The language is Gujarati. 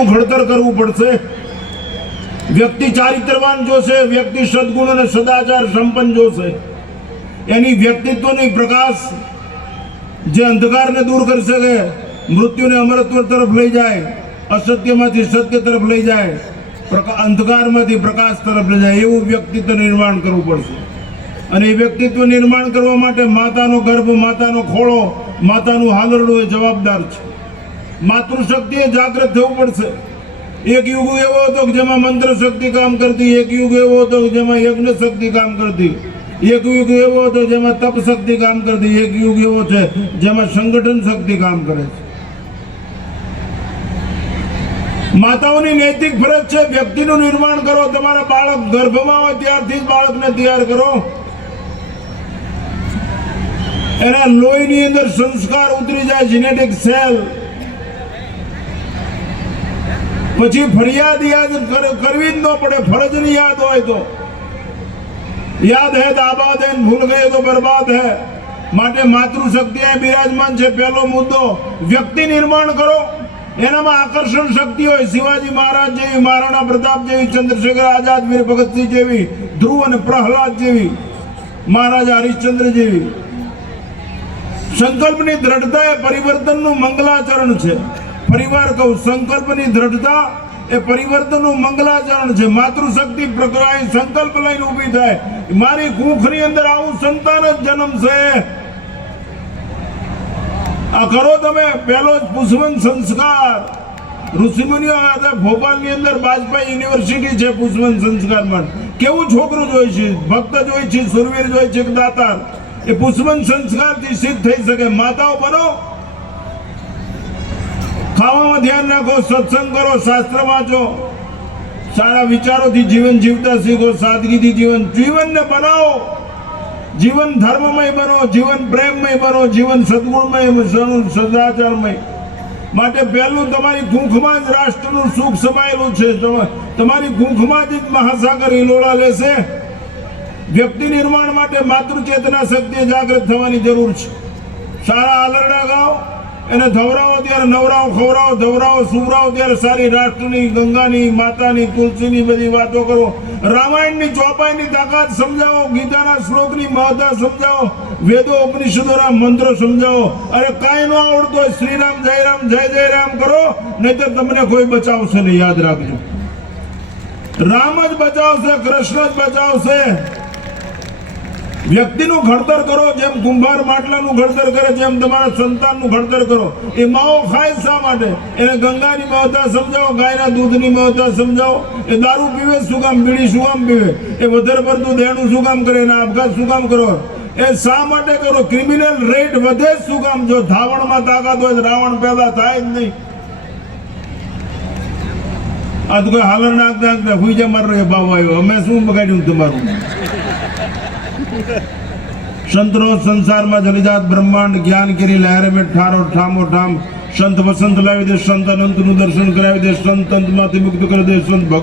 વ્યક્તિનું ઘડતર કરવું પડશે। વ્યક્તિ ચારિત્રવાન જોશે, વ્યક્તિ સદગુણ અને સદાચાર સંપન્ન જોશે। એની વ્યક્તિત્વની પ્રકાશ જે અંધકારને દૂર કરી શકે, મૃત્યુને અમરત્વ તરફ લઈ જાય, અસત્યમાંથી સત્ય તરફ લઈ જાય, અંધકારમાંથી પ્રકાશ તરફ લઈ જાય, એવું વ્યક્તિત્વ નિર્માણ કરવું પડશે। અને એ વ્યક્તિત્વ નિર્માણ કરવા માટે માતાનો ગર્ભ, માતાનો ખોળો, માતાનું હાલરડું એ જવાબદાર છે। માતૃશક્તિએ જાગૃત થવું પડશે। એક યુગ એવો હતો કે જેમાં મંત્ર શક્તિ કામ કરતી, એક યુગ એવો હતો કે જેમાં યજ્ઞ શક્તિ કામ કરતી, એક યુગ એવો હતો જેમાં તપ શક્તિ કામ કરતી, એક યુગ એવો છે જેમાં સંગઠન શક્તિ કામ કરે છે। માતાઓની નૈતિક ફરજ છે વ્યક્તિનું નિર્માણ કરો। તમારા બાળક ગર્ભમાં હોય ત્યારથી જ બાળકને તૈયાર કરો। એના લોહીની અંદર સંસ્કાર ઉતરી જાય, જેનેટિક સેલ। પછી ફરિયાદ યાદ કરવી જ ન પડે, ફરજની યાદ હોય તો। યાદ હે તો આબાદ હે, ભૂલ ગયે તો બરબાદ હે। માટે માતૃશક્તિ અહીં બિરાજમાન છે। પહેલો મુદ્દો વ્યક્તિ નિર્માણ કરો। એનામાં આકર્ષણ શક્તિ હોય, શિવાજી મહારાજ જેવી, મહારાણા પ્રતાપ જેવી, ચંદ્રશેખર આઝાદ, વીર ભગતસિંહ જેવી, ધ્રુવ અને પ્રહલાદ જેવી, મહારાજા હરિશ્ચંદ્ર જેવી। સંકલ્પની દ્રઢતા એ પરિવર્તનનું મંગલાચરણ છે। પરિવાર કહું, સંકલ્પની દ્રઢતા એ પરિવર્તનનું મંગલાચરણ છે। માતૃશક્તિ પ્રકૃતિ સંકલ્પ લઈને ઊભી થાય, મારી કુખની અંદર આવું સંતાન જ જન્મશે। આ કરો તમે પહેલો જ પુષ્પવન સંસ્કાર। ઋષિમુનિઓ હતા ભોપાલની અંદર, વાજપેયી યુનિવર્સિટી છે પુષ્પવન સંસ્કારમાં। કેવું છોકરું જોઈએ છે, ભક્ત જોઈએ છે, સુરવીર જોઈએ છે, દાતાર। એ પુષ્પવન સંસ્કારથી સિદ્ધ થઈ શકે। માતાઓ બનો, ખાવામાં ધ્યાન રાખો, સત્સંગ કરો, શાસ્ત્ર વાંચો, સારા વિચારોથી જીવન જીવતા શીખો, સાદગીથી જીવનને બનાવો। જીવન ધર્મમય બનો, જીવન પ્રેમમય બનો, જીવન સદગુણમય, સદાચારમય। માટે પહેલું તમારી કુંખમાં જ રાષ્ટ્રનું સુખ સમાયેલું છે। તમારી કુંખમાં જ મહાસાગર હિલોળા લેશે। વ્યક્તિ નિર્માણ માટે માતૃચેતના શક્તિ જાગૃત થવાની જરૂર છે। સારા આલરડા ગાઓ, એને ધવરાવો ત્યારે નવરાવો, ખવરાવો, ધવરાવો, સુવરાવો ત્યારે સારી રાષ્ટ્રની, ગંગાની, માતાની, તુલસીની બધી વાતો કરો। રામાયણની ચોપાઈની તાકાત સમજાવો, ગીતાના શ્લોકની મહત્તા સમજાવો, વેદો ઉપનિષદોના મંત્રો સમજાવો। અરે કાંઈ ન આવડતો હોય શ્રીરામ જય રામ, જય જય રામ કરો, નહીતર તમને કોઈ બચાવશે નહીં। યાદ રાખજો, રામ જ બચાવશે, કૃષ્ણ જ બચાવશે। વ્યક્તિનું ઘડતર કરો, જેમ કુંભાર માટલાનું ઘડતર કરે, જેમ તમારા સંતાનનું ઘડતર કરો। એ માઓ ખાય શા માટે? એને ગંગાની મહત્તા સમજાવો, ગાયના દૂધની મહત્તા સમજાવો। એ દારૂ પીવે શું કામ, બીડી શું કામ પીવે, એ વધારે પડતું દેણું શું કામ કરે, એના આપઘાત શું કામ કરો, એ શા માટે કરો? ક્રિમિનલ રેટ વધે શું કામ? જો ધાવણમાં તાકાત હોય તો રાવણ પેદા થાય જ નહીં। આ તો કોઈ હાલર નાખતા હુઈ જા મારો એ ભાવ આવ્યો, અમે શું બગાડ્યું તમારું? સંતનો સંસારમાં જલિજાત બ્રહ્માંડ જ્ઞાન કરી લહેર મેં ઠારો ઠામો ઠામ। સંત વસંત લાવી દે, સંત અનંતનું દર્શન કરાવી દે, સંત અંતમાંથી મુક્ત કરી દે, સંત